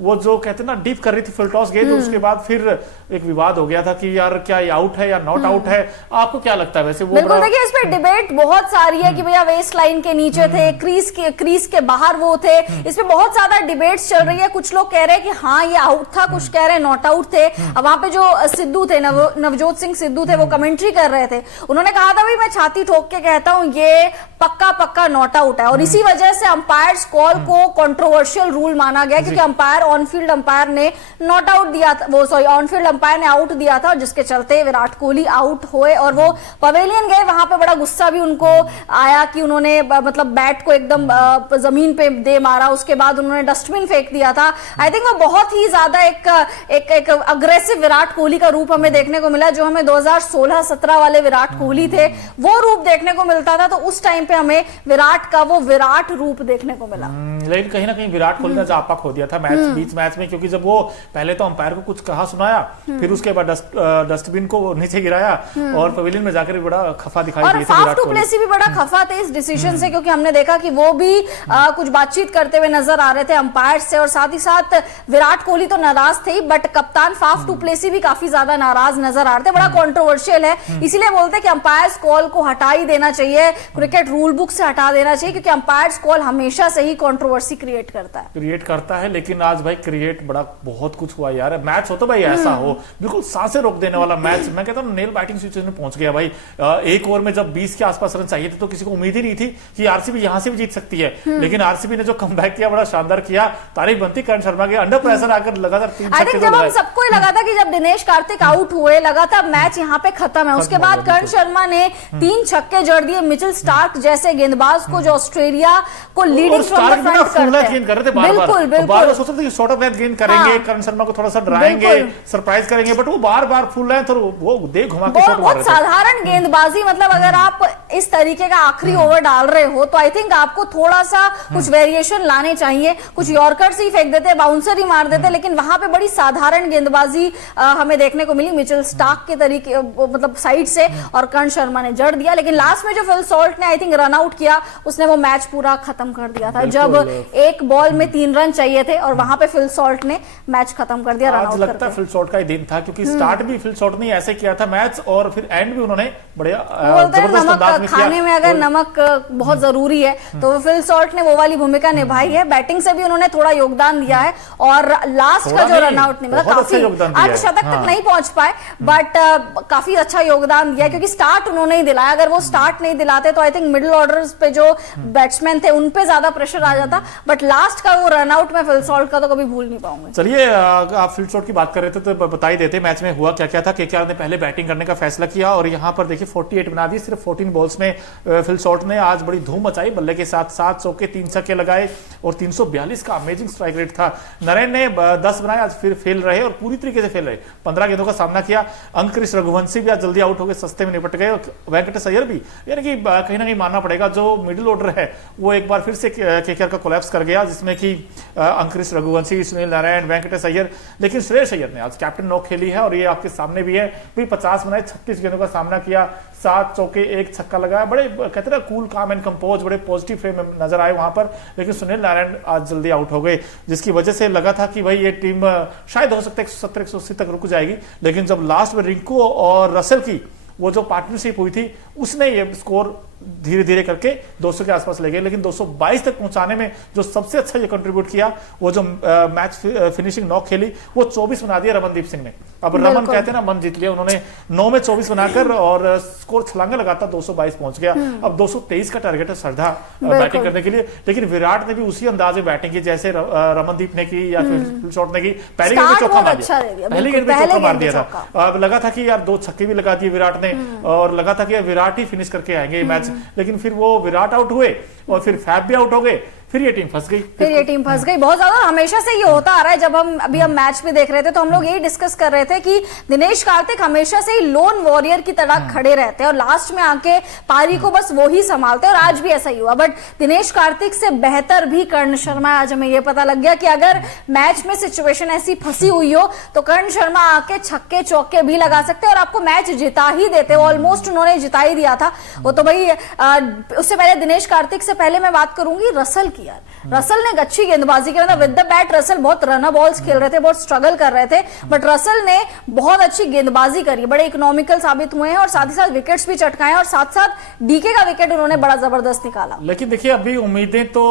वो जो कहते हैं ना डीप कर रही थी फुल टॉस गेंद, उसके बाद फिर एक विवाद हो गया था कि यार क्या ये आउट है या नॉट आउट है। आपको क्या लगता है वैसे? वो बिल्कुल, देखिए इस पे डिबेट बहुत सारी है कि भैया वेस्ट लाइन के नीचे थे, क्रीज के बाहर वो थे, इस पे बहुत ज्यादा डिबेट्स चल रही है। कुछ लोग कह रहे हैं कि हाँ ये आउट था, कुछ कह रहे हैं नॉट आउट थे। अब वहां पे जो सिद्धू थे, नवजोत सिंह सिद्धू थे, वो कमेंट्री कर रहे थे। उन्होंने कहा था भाई मैं छाती ठोक के कहता हूं ये पक्का नॉट आउट है, और इसी वजह से अंपायर्स कॉल को कंट्रोवर्शियल रूल माना गया, क्योंकि अंपायर ऑन फील्ड अंपायर ने नॉट आउट दिया था, वो सॉरी ऑन फील्ड अंपायर ने आउट दिया था, जिसके चलते विराट कोहली आउट हुए और वो पवेलियन गए। वहां पे बड़ा गुस्सा भी उनको आया कि उन्होंने मतलब बैट को एकदम जमीन पे दे मारा, उसके बाद उन्होंने डस्टबिन फेंक दिया था। आई थिंक वो बहुत ही ज्यादा एक अग्रेसिव विराट कोहली का रूप हमें देखने को मिला, जो हमें 2016-17 वाले विराट कोहली थे वो रूप देखने को मिलता था। तो उस टाइम पे हमें विराट का वो विराट रूप देखने को मिला। लेकिन कहीं ना कहीं विराट कोहली ने जापा खो दिया था बीच मैच में, क्योंकि जब वो पहले तो अंपायर को कुछ कहा सुनाया, फिर उसके बाद डस्टबिन को नीचे गिराया और पवेलियन में जाकर बड़ा खफा दिखाई दिया था। फाफ डू प्लेसी भी बड़ा खफा थे इस डिसीजन से, क्योंकि हमने देखा कि वो भी कुछ बातचीत करते हुए नजर आ रहे थे अंपायर से, और साथ ही साथ विराट कोहली तो नाराज थे, बट कप्तान फाफ डू प्लेसी भी काफी ज्यादा नाराज नजर आ रहे थे। बड़ा कंट्रोवर्शियल है, इसीलिए बोलते हैं कि अंपायर्स कॉल को हटा ही देना चाहिए, क्रिकेट रूल बुक से हटा देना चाहिए, क्योंकि अंपायर्स कॉल हमेशा से ही कंट्रोवर्सी क्रिएट करता है। लेकिन आज भाई क्रिएट बड़ा बहुत कुछ हुआ यार। मैच हो तो भाई ऐसा हो, बिल्कुल सांसें रोक देने वाला मैच, मैं कहता हूँ नेल बाइटिंग सिचुएशन में पहुंच गया भाई। एक ओवर में जब 20 के आसपास रन चाहिए थे तो किसी को उम्मीद ही नहीं थी कि आरसीबी यहां से भी जीत सकती है, लेकिन आरसीबी ने जो कमबैक किया बड़ा शानदार किया। तारीफ बनती करण शर्मा के, अंडर प्रेशर आकर लगातार 3 छक्के। जब हम सबको लगा था कि जब दिनेश कार्तिक आउट हुए लगा था मैच यहाँ पे खत्म है, उसके बाद करण शर्मा ने 3 छक्के जड़ दिए मिचेल स्टार्क जैसे गेंदबाज को, जो ऑस्ट्रेलिया को लीडिंग फ्रॉम द फ्रंट कर रहे थे। बार-बार सोच रहे थे शॉर्ट ऑफ लेंथ गेंद करेंगे, करण शर्मा को थोड़ा सा डराएंगे, सरप्राइज करेंगे, बट वो बार-बार फुल लेंथ और वो दे घुमा के शॉट मार रहे थे। साधारण गेंदबाजी, मतलब अगर आप इस तरीके का आखिरी ओवर डाल रहे हो तो आई थिंक आपको थोड़ा सा कुछ वेरिएशन लाने चाहिए। कुछ यॉर्कर्स ही फेंक देते, बाउंसर ही मार देते, लेकिन वहां पे बड़ी साधारण गेंदबाजी हमें देखने को मिली मिचेल स्टार्क के तरीके, मतलब साइड से, और करण शर्मा ने जड़ दिया। लेकिन लास्ट में जो फिल सॉल्ट ने आई थिंक रन आउट किया, उसने वो मैच पूरा खत्म कर दिया था, जब एक बॉल में 3 रन चाहिए थे और वहां पे फिल सॉल्ट ने मैच खत्म कर दिया रन आउट लगता है फिल सॉल्ट का ही दिन था, क्योंकि स्टार्ट भी फिल सॉल्ट ने ऐसे किया था मैच, और फिर एंड भी उन्होंने बड़े जबरदस्त अंदाज में किया। खाने में अगर नमक बहुत जरूरी है तो फिल सॉल्ट ने वो वाली भूमिका निभाई है। बैटिंग से भी उन्होंने थोड़ा योगदान दिया है, और लास्ट का जो रन आउट नहीं, मतलब काफी अर्धशतक तक नहीं पहुंच पाए, बट काफी अच्छा योगदान दिया, क्योंकि स्टार्ट उन्होंने ही दिलाया। अगर वो स्टार्ट नहीं दिलाते तो आई थिंक मिडिल ऑर्डर्स पे जो बैट्समैन थे उन पे ज्यादा प्रेशर आ जाता, बट लास्ट का वो रन आउट में फिल सॉल्ट का तो कभी भूल नहीं पाऊंगा। चलिए, आप फिल सॉल्ट की बात कर रहे थे तो बता ही देते मैच में हुआ क्या क्या था। केकेआर ने पहले बैटिंग करने का फैसला किया और यहां पर देखिए 48 बना दी सिर्फ 14 बॉल्स में। फिल सॉल्ट ने आज बड़ी धूम मचाई, बल्ले के साथ 7 चौके 3 छक्के लगाए और 342 का अमेजिंग स्ट्राइक रेट था। नरेन ने 10 बनाए, आज फिर फेल रहे और पूरी तरीके से फेल रहे, 15 गेंदों का सामना किया। अंकुरिश रघुवंशी भी आज जल्दी आउट हो गए, सस्ते में निपट गए, और वेंकटेश अय्यर भी, यानी कि कहीं ना कहीं मानना पड़ेगा जो मिडिल ऑर्डर है वो एक बार फिर से केकेआर का कोलैप्स कर गया, जिसमें कि अंकुरिश रघुवंशी, सुनील नारायण, वेंकटेश अय्यर। लेकिन श्रेयस अय्यर ने आज कैप्टन नॉक खेली है और ये आपके सामने भी है, भी 50 बनाए, 36 गेंदों का सामना किया, 7 चौके 1 छक्का लगाया। बड़े कहते हैं कूल काम एंड कंपोज, बड़े पॉजिटिव फ्रेम में नजर आए वहां पर। लेकिन सुनील नारायण आज जल्दी आउट हो गए, जिसकी वजह से लगा था कि भाई ये टीम शायद हो सकता है 170-180 तक रुक जाएगी। लेकिन जब लास्ट में रिंकू और रसेल की वो जो पार्टनरशिप हुई थी, उसने ये स्कोर धीरे धीरे करके 200 के आसपास ले गए। लेकिन 222 तक पहुंचाने में जो सबसे अच्छा ये कंट्रीब्यूट किया, वो जो मैच फिनिशिंग नॉक खेली, वो 24 बना दिया रमनदीप सिंह ने। अब रमन कहते हैं ना, मन जीत लिया उन्होंने, 9 में 24 बनाकर, और स्कोर छलांगे लगाता 222 पहुंच गया। अब 223 का टारगेट है श्रद्धा बैटिंग करने के लिए। लेकिन विराट ने भी उसी अंदाज में बैटिंग की जैसे रमनदीप ने की या फिर शॉट ने की। पहली गेंद में चौका मार दिया, पहली गेंद में चौका मार दिया था। अब लगा था कि यार 2 छक्के भी लगा दिए विराट ने, और लगा था कि विराट ही फिनिश करके आएंगे मैच। लेकिन फिर वो विराट आउट हुए और फिर फैब भी आउट हो गए, फिर ये टीम फंस गई। बहुत ज्यादा हमेशा से ये होता आ रहा है। जब हम मैच भी देख रहे थे तो हम लोग यही डिस्कस कर रहे थे कि दिनेश कार्तिक हमेशा से ही लोन वॉरियर की तरह खड़े रहते हैं और लास्ट में आके पारी को बस वो ही संभालते हैं, और आज भी ऐसा ही हुआ। बट दिनेश कार्तिक से बेहतर भी कर्ण शर्मा, आज हमें ये पता लग गया कि अगर मैच में सिचुएशन ऐसी फंसी हुई हो तो कर्ण शर्मा आके छक्के चौके भी लगा सकते हैं और आपको मैच जिता ही देते। ऑलमोस्ट उन्होंने जिता ही दिया था वो तो भाई। उससे पहले दिनेश कार्तिक से पहले मैं बात करूंगी रसल की। की यार, रसल ने अच्छी गेंदबाजी की, मतलब विद द बैट रसल बहुत रनर बॉल्स खेल रहे थे, बहुत स्ट्रगल कर रहे थे, बट रसल ने बहुत अच्छी गेंदबाजी करी, बड़े इकोनॉमिकल साबित हुए हैं और साथ ही साथ विकेट्स भी चटकाए और साथ साथ डीके का विकेट उन्होंने बड़ा जबरदस्त निकाला। लेकिन देखिए अभी उम्मीदें तो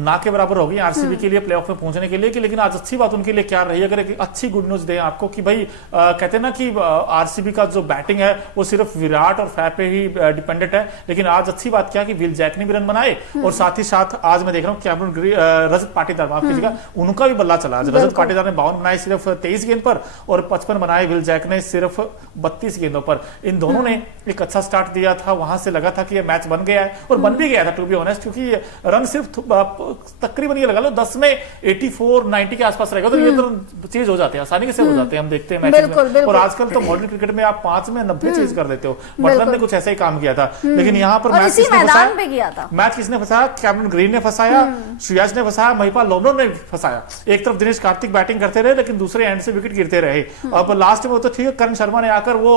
ना के बराबर हो गई आरसीबी के लिए प्लेऑफ में पहुंचने के लिए कि, लेकिन आज अच्छी बात उनके लिए क्या रही, अगर एक अच्छी गुड न्यूज दें आपको कि भाई कहते हैं ना कि आरसीबी का जो बैटिंग है वो सिर्फ विराट और फैफ पे ही डिपेंडेंट है, लेकिन आज अच्छी बात क्या कि विल जैक ने भी रन बनाए और साथ ही साथ आज मैं देख रहा हूँ कैमरन रजत पाटीदार, माफ कीजिएगा, उनका भी बल्ला चला। रजत पाटीदार ने 52 बनाए सिर्फ 23 गेंद पर और 55 बनाए विल जैक ने सिर्फ 32 गेंदों पर। इन दोनों ने एक अच्छा स्टार्ट दिया था, वहां से लगा था कि ये मैच बन गया है और बन भी गया था टू बी ऑनेस्ट, क्योंकि रन सिर्फ तकरीबन ये लगा लो 10 में 84-90 के आसपास रहेगा तो ये तो चेज हो जाते हैं, आसानी से हो जाते हैं, हम देखते हैं मैच में। और आजकल तो मॉडर्न क्रिकेट में आप 5 में 90 चेज कर देते हो, बटलर ने कुछ ऐसा ही काम किया था। लेकिन यहाँ पर मैच किसने फंसाया? कैमरन ग्रीन ने फंसाया, श्रेयस ने फंसाया, महिपाल लोमरो ने फंसाया। एक तरफ दिनेश कार्तिक बैटिंग करते रहे लेकिन दूसरे एंड से विकेट गिरते रहे। अब लास्ट में तो ठीक है, करण शर्मा ने आकर वो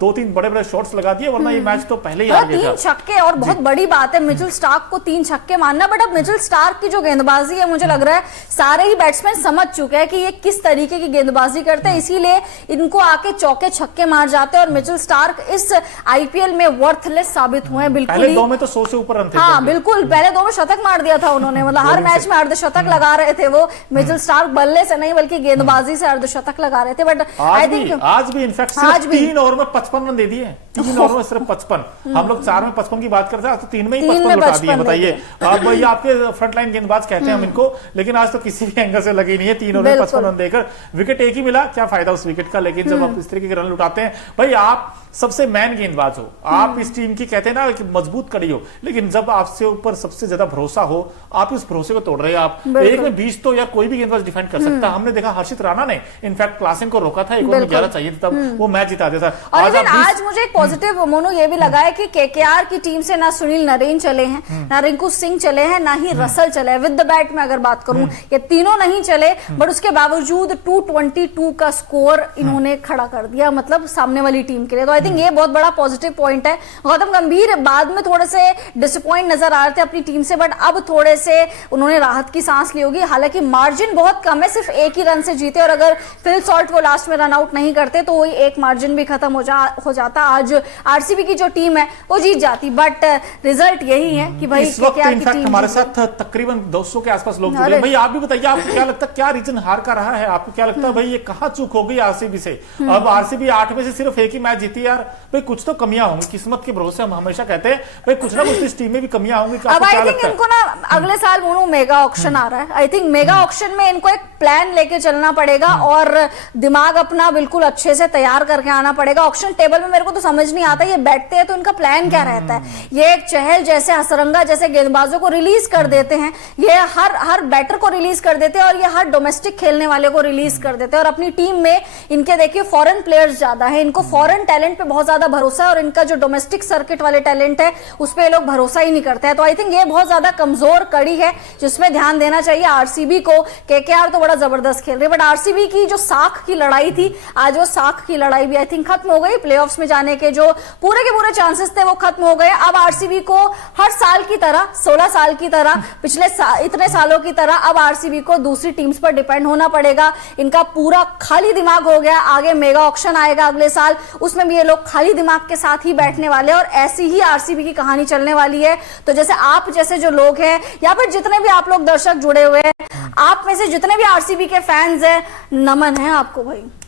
2-3 बड़े-बड़े शॉट्स लगा दिए, वरना ये मैच तो पहले ही आ गया था। 3 छक्के और बहुत बड़ी बात है मिचेल स्टार्क को 3 छक्के मारना, बट अब मिचेल स्टार्क की जो गेंदबाजी है मुझे लग रहा है सारे ही बैट्समैन समझ चुके हैं कि ये किस तरीके की गेंदबाजी करते हैं, इसीलिए इनको आके चौके छक्के मार जाते हैं और मिचेल स्टार्क इस आईपीएल में वर्थलेस साबित हुए हैं। बिल्कुल पहले 2 में तो 100 से ऊपर रन थे। हाँ बिल्कुल, पहले 2 में शतक मार दिया था उन्होंने, मतलब हर मैच में अर्धशतक लगा रहे थे वो। मिचेल स्टार्क बल्ले से नहीं बल्कि गेंदबाजी से अर्धशतक लगा रहे थे। बट आई थिंक आज भी इनफैक्ट सिर्फ 3 ओवर में 55 रन दे दिए, 3 ओवर में सिर्फ 55। हम लोग 4 में 55 की बात करते हैं, आज तो 3 में ही 55 लौटा दिए। बताइए अब ये आपके फ्रंट लाइन गेंदबाज कहते हैं हम इनको, लेकिन आज तो किसी भी एंगल से लगी नहीं है। 3 ओवर में 55 रन देकर विकेट एक ही मिला, क्या फायदा उस विकेट का। लेकिन जब आप इस तरीके के रन लुटाते हैं, भाई आप सबसे मैन गेंदबाज हो, आप इस टीम की कहते हैं ना कि मजबूत कड़ी हो, लेकिन जब आपसे ऊपर सबसे ज्यादा भरोसा हो, आप इस भरोसे को तोड़ रहे हैं। आप एक में 20 तो या कोई भी गेंदबाज डिफेंड कर सकता है। हमने देखा हर्षित राणा ने इनफैक्ट क्लासन को रोका था, 1 ओवर में 11 चाहिए था, तब वो मैच जिता देता। आज मुझे एक पॉजिटिव मोनो ये भी लगा है कि केकेआर की टीम से ना सुनील नरेन चले हैं, ना रिंकू सिंह चले हैं, ना ही रसल चले हैं। विद द बैट में अगर बात करूं ये तीनों नहीं चले, बट उसके बावजूद 222 का स्कोर इन्होंने खड़ा कर दिया, मतलब सामने वाली टीम के लिए। तो आई थिंक ये बहुत बड़ा पॉजिटिव पॉइंट है। गौतम गंभीर बाद में थोड़े से डिसअपॉइंट नजर आ रहे थे अपनी टीम से, बट अब थोड़े से उन्होंने राहत की सांस ली होगी। हालांकि मार्जिन बहुत कम है, सिर्फ 1 ही रन से जीते और अगर फिल सॉल्ट वो लास्ट में रन आउट नहीं करते तो वही एक मार्जिन भी खत्म हो जाता। आज आरसीबी की जो टीम है वो जीत जाती, बट रिजल्ट यही है कि भाई इस वक्त इनफैक्ट हमारे साथ तकरीबन 200 के आसपास लोग जुड़े। भाई आप भी बताइए, आपको क्या लगता है क्या रीजन हार का रहा है? आपको क्या लगता है भाई ये कहां चूक हो गई आरसीबी से? अब आरसीबी 8 में से सिर्फ 1 ही मैच जीती यार, भाई कुछ तो कमियां होंगी किस्मत के भरोसे। हम हमेशा कहते हैं भाई कुछ ना कुछ इस टीम में भी कमियां होंगी। अब आई थिंक इनको ना अगले साल मोनू मेगा ऑक्शन आ रहा है, आई थिंक मेगा ऑक्शन में इनको एक प्लान लेके चलना पड़ेगा और दिमाग अपना बिल्कुल अच्छे से तैयार करके आना पड़ेगा। ऑक्शन टेबल में मेरे को तो समझ नहीं आता, ये बैठते हैं तो इनका प्लान क्या रहता है? ये एक चहल जैसे हसरंगा जैसे गेंदबाजों को रिलीज कर देते हैं, ये हर बैटर को रिलीज कर देते हैं और ये हर डोमेस्टिक खेलने वाले को रिलीज कर देते हैं। और अपनी टीम में इनके देखिए फॉरेन प्लेयर्स ज्यादा है, इनको फॉरेन टैलेंट पे बहुत ज्यादा भरोसा है और इनका जो डोमेस्टिक सर्किट वाले टैलेंट है उस पर लोग भरोसा ही नहीं करते हैं। तो आई थिंक ये बहुत ज्यादा कमजोर कड़ी है जिसमें ध्यान देना चाहिए आरसीबी को। केकेआर तो बड़ा जबरदस्त खेल रही है, बट आरसीबी की जो साख की लड़ाई थी, आज वो साख की लड़ाई भी आई थिंक खत्म हो गई। प्लेऑफ्स में जाने के जो पूरे के पूरे चांसेस थे वो खत्म हो गए। अब आरसीबी को हर साल की तरह 16 साल की तरह पिछले इतने सालों की तरह अब आरसीबी को दूसरी टीम्स पर डिपेंड होना पड़ेगा। इनका पूरा खाली दिमाग हो गया। आगे मेगा ऑक्शन आएगा अगले साल, उसमें भी ये लोग खाली दिमाग के साथ ही बैठने वाले और ऐसी ही आरसीबी की कहानी चलने वाली है। तो जैसे आप जैसे जो लोग हैं या फिर जितने भी आप लोग दर्शक जुड़े हुए हैं, आप में से जितने भी आरसीबी के फैंस हैं, नमन है आपको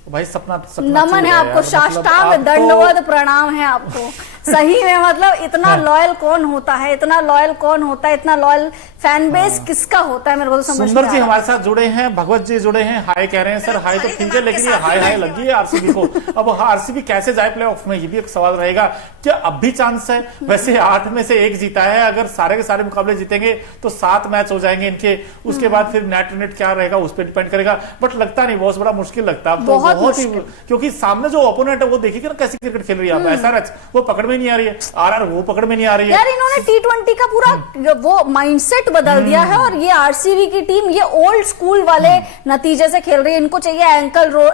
भाई सपना नमन है आपको, साष्टांग दंडवत प्रणाम है आपको। सही में मतलब इतना लॉयल कौन होता है, इतना लॉयल कौन होता है, इतना लॉयल फैन बेस किसका होता है, मेरे को तो समझ नहीं आ रहा। सुंदर जी हमारे साथ जुड़े हैं, भगवत जी जुड़े हैं, हाय कह रहे हैं। सर हाय तो ठीक है, लेकिन ये हाय लगी है आरसीबी को। अब आरसीबी कैसे जाए प्लेऑफ में, ये भी एक सवाल रहेगा। क्या अब भी चांस है? वैसे 8 में से 1 जीता है, अगर सारे के सारे मुकाबले जीतेंगे तो 7 मैच हो जाएंगे इनके। उसके बाद फिर नेट क्या रहेगा उस पर डिपेंड करेगा, बट लगता नहीं, बहुत बड़ा मुश्किल लगता है। तो बहुत ही, क्योंकि सामने जो ओपोनेंट है वो देखिए ना कैसी क्रिकेट खेल रही है। अब एसआरएच वो पकड़ में नहीं आ रही है, आरआर वो पकड़ में नहीं आ रही है यार। इन्होंने T20 का पूरा वो माइंडसेट बदल दिया है, और ये आरसीबी की टीम ये ओल्ड स्कूल वाले नतीजे से खेल रही है। इनको चाहिए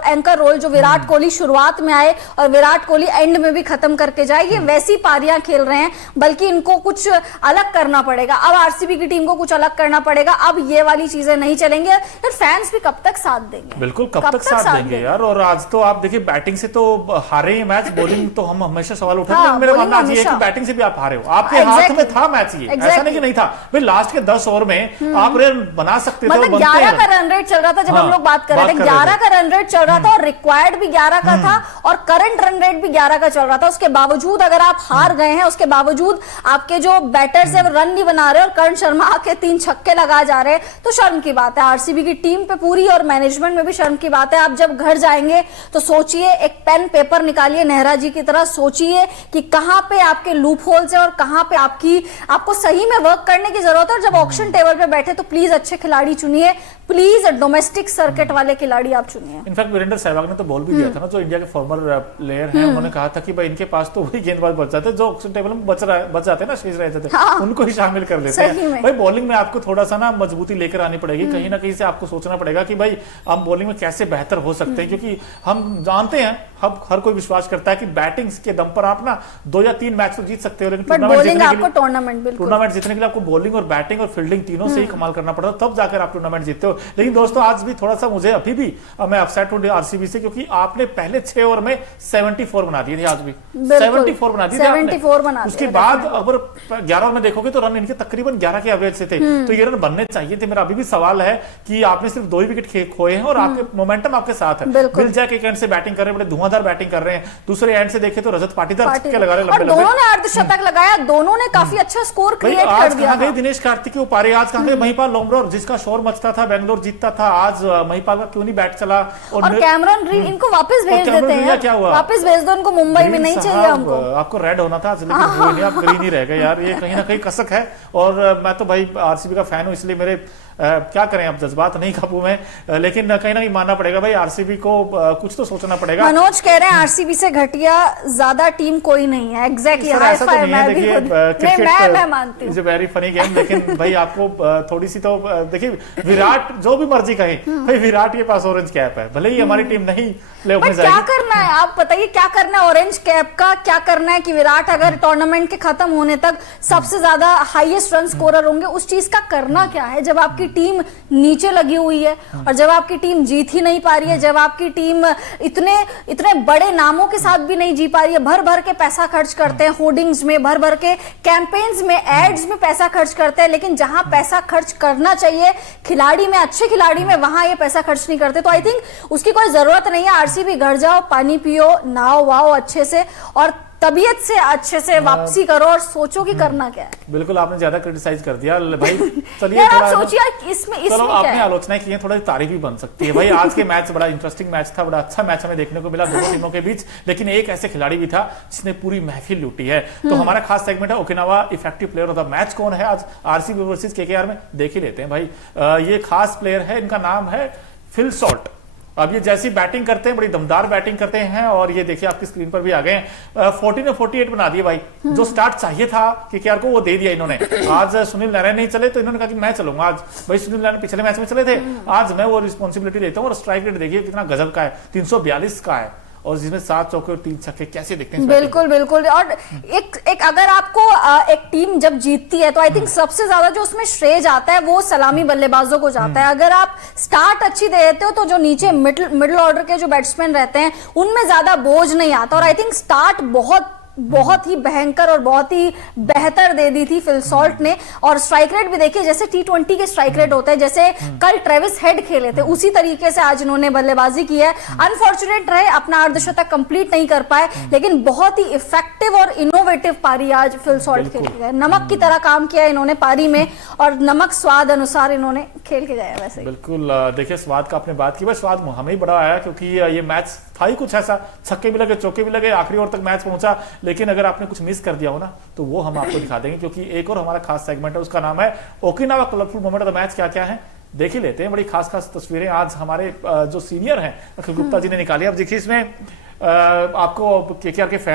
एंकर रोल जो विराट कोहली शुरुआत में आए और विराट कोहली एंड में भी खत्म करके जाए, ये वैसी पारियां खेल रहे हैं। बल्कि इनको कुछ अलग करना पड़ेगा, अब आरसीबी की टीम को कुछ अलग करना पड़ेगा, अब ये वाली चीजें नहीं चलेंगे। यार फैंस भी कब तक साथ देंगे? बिल्कुल, कब तक साथ देंगे यार। और आज तो आप देखिए बैटिंग से तो हारे ही मैच, बॉलिंग तो हम हमेशा सवाल उठाते हैं। मेरा मानना ये है कि बैटिंग से भी आप हारे हो, आपके हाथ में था मैच, ये ऐसा नहीं कि नहीं था भाई। लास्ट के 10 ओवर में आप रन बना सकते थे, मतलब 11 का रन रेट चल रहा था जब हम लोग बात कर रहे थे, 11 का रन रेट चल रहा था और रिक्वायर्ड भी 11 का था और करंट रन रेट भी 11 का चल रहा था। उसके बावजूद अगर आप हार गए हैं, उसके बावजूद आपके जो बैटर्स है रन नहीं बना रहे और करण शर्मा आके 3 छक्के लगा जा रहे हैं, तो शर्म की बात है। आरसीबी की टीम पे पूरी और मैनेजमेंट में भी शर्म की बात है। आप जब घर जाएंगे तो सोचिए, एक पेन पेपर निकालिए, नेहरा जी की तरह सोचिए कि कहां पे आपके लूप होल्स है और कहां पे आपको सही में वर्क करने की जरूरत है। और जब ऑक्शन टेबल पे बैठे तो प्लीज अच्छे खिलाड़ी चुनिए, प्लीज डोमेस्टिक सर्किट वाले खिलाड़ी आप चुनिए। इनफैक्ट वीरेंद्र सहवाग ने तो बोल भी दिया था ना, जो इंडिया के फॉर्मर प्लेयर हैं, उन्होंने कहा था कि भाई इनके पास तो वही गेंदबाज बच जाते हैं जो ऑक्शन टेबल में बच जाते हैं ना, शेष रह जाते हैं, उनको ही शामिल कर लेते हैं। भाई बॉलिंग में आपको थोड़ा सा ना मजबूती लेकर आनी पड़ेगी, कहीं ना कहीं से आपको सोचना पड़ेगा कि भाई हम बॉलिंग में कैसे बेहतर हो सकते हैं, क्योंकि हम जानते हैं, हर कोई विश्वास करता है कि बैटिंग के दम पर आप ना 2 या 3 मैच तो जीत सकते हो, लेकिन टूर्नामेंट जीतने के लिए आपको बॉलिंग और बैटिंग और फील्डिंग तीनों से ही कमाल करना पड़ता है, तब जाकर आप टूर्नामेंट जीतते हो। लेकिन दोस्तों आज भी थोड़ा सा मुझे अभी भी मैं अपसेट हूं आरसीबी से, क्योंकि आपने पहले 6 ओवर में 74 बना दिए थे, आज भी 74 बना दिए थे। उसके बाद अगर 11 ओवर में देखोगे तो रन इनके तकरीबन 11 के एवरेज से थे, तो ये रन बनने चाहिए थे। मेरा अभी भी सवाल है कि आपने सिर्फ 2 ही विकेट खोए हैं और आपके मोमेंटम आपके साथ है। मिल जाए एक एंड से बैटिंग कर रहे हैं, बड़े धुआंधार बैटिंग कर रहे हैं, दूसरे एंड से देखे तो रजत पाटीदार छक्के लगा रहे हैं, दोनों ने अर्धशतक लगाया, दोनों ने काफी अच्छा स्कोर क्रिएट कर दिया। आज दिनेश कार्तिक उपारे, आज कहां गए महिपाल लोमरोर, जिसका शोर मचता था, बेंगलोर जीतता था, आज महिपाल का क्यों नहीं बैट चला? और कैमरन रीड इनको वापस भेज देते हैं, क्या हुआ? वापस भेज दो इनको, मुंबई में नहीं चाहिए हमको। आपको रेड होना था, लेकिन आप ग्रीन ही रह गए यार, ये कहीं ना कहीं कसक है। और मैं तो भाई आरसीबी का फैन हूं, इसलिए मेरे क्या करें, अब जज्बात नहीं काबू में, लेकिन कहीं ना कहीं मानना पड़ेगा भाई, आरसीबी को कुछ तो सोचना पड़ेगा। मनोज कह रहे हैं आरसीबी से घटिया ज्यादा टीम कोई नहीं है। एग्जैक्टली, ऐसा तो नहीं है। देखिए मैं मानती हूं, it's a very funny game, लेकिन भाई आपको थोड़ी सी तो देखिए, विराट जो भी मर्जी कहे भाई, विराट के पास ऑरेंज कैप है, भले ही हमारी टीम नहीं ले क्या करना है आप बताइए, क्या करना है ऑरेंज कैप का? क्या करना है कि विराट अगर टूर्नामेंट के खत्म होने तक सबसे ज्यादा हाईएस्ट रन स्कोरर होंगे, उस चीज का करना क्या है जब आपकी टीम नीचे लगी हुई है और जब आपकी टीम जीत ही नहीं पा रही है, जब आपकी टीम इतने बड़े नामों के साथ भी नहीं जी पा रही है, भर भर के पैसा खर्च करते हैं होर्डिंग्स में, भर भर के कैंपेन्स में, एड्स में पैसा खर्च करते हैं, लेकिन जहां पैसा खर्च करना चाहिए खिलाड़ी में, अच्छे खिलाड़ी में, वहां ये पैसा खर्च नहीं करते। तो आई थिंक उसकी कोई जरूरत नहीं है। आरसीबी घर जाओ, पानी पियो, नहाओ वाओ अच्छे से और तबीयत से अच्छे से वापसी करो और सोचो कि करना क्या है। बिल्कुल, आपने ज्यादा क्रिटिसाइज कर दिया भाई। चलिए थोड़ा सोचिए इसमें चलो आपने आलोचना की है, थोड़ी तारीफ भी बन सकती है भाई। आज के मैच बड़ा इंटरेस्टिंग मैच था, बड़ा अच्छा मैच हमें देखने को मिला दोनों टीमों के बीच, लेकिन एक ऐसे खिलाड़ी भी था जिसने पूरी महफिल लूटी है। तो हमारा खास सेगमेंट है Okinawa effective player of the match कौन है आज आरसीबी वर्सेस केकेआर में, देख ही लेते हैं भाई। ये खास प्लेयर है, इनका नाम है फिल सॉल्ट। अब ये जैसी बैटिंग करते हैं, बड़ी दमदार बैटिंग करते हैं, और ये देखिए आपकी स्क्रीन पर भी आ गए हैं। 14 और 48 बना दिए भाई, जो स्टार्ट चाहिए था केकेआर को वो दे दिया इन्होंने। आज सुनील नारायण नहीं चले तो इन्होंने कहा कि मैं चलूंगा आज। भाई सुनील नारायण पिछले मैच में चले थे, आज मैं वो रिस्पॉन्सिबिलिटी लेता हूँ। और स्ट्राइक रेट देखिए कितना गजब का है, 342 का है, और जिसमें 7 चौके और 3 छक्के, कैसे देखते हैं? बिल्कुल बिल्कुल। और एक अगर आपको एक टीम जब जीतती है तो आई थिंक सबसे ज्यादा जो उसमें श्रेय जाता है वो सलामी बल्लेबाजों को जाता है। अगर आप स्टार्ट अच्छी दे देते हो तो जो नीचे मिडिल ऑर्डर के जो बैट्समैन रहते हैं उनमें ज्यादा बोझ नहीं आता। और आई थिंक स्टार्ट बहुत ही भयंकर और बहुत ही बेहतर दे दी थी फिल सॉल्ट ने। और स्ट्राइक रेट भी देखिए, जैसे T20 के स्ट्राइक रेट होते हैं, जैसे कल ट्रेविस हेड खेले थे उसी तरीके से आज इन्होंने बल्लेबाजी की है। अनफॉर्चुनेट रहे, अपना अर्धशतक कंप्लीट नहीं कर पाए, लेकिन बहुत ही इफेक्टिव और इनोवेटिव पारी आज फिल सॉल्ट खेल के गए। नमक की तरह काम किया इन्होंने पारी में, और नमक स्वाद अनुसार इन्होंने खेल के गए। वैसे बिल्कुल, देखिए स्वाद का आपने बात की, बस स्वाद हमें ही बड़ा आया, क्योंकि ये मैच था ही कुछ ऐसा, छक्के भी लगे, चौके भी लगे, आखिरी ओवर तक मैच पहुंचा। लेकिन अगर आपने कुछ मिस कर दिया हो ना, तो वो हम आपको दिखा देंगे, क्योंकि एक और हमारा खास सेगमेंट है, उसका नाम है Okinawa colourful moment of the match. क्या क्या है देख ही लेते हैं। बड़ी खास खास तस्वीरें आज हमारे जो सीनियर हैं अखिल गुप्ता जी ने निकाली। अब देखिए इसमें आपको केकेआर के फैन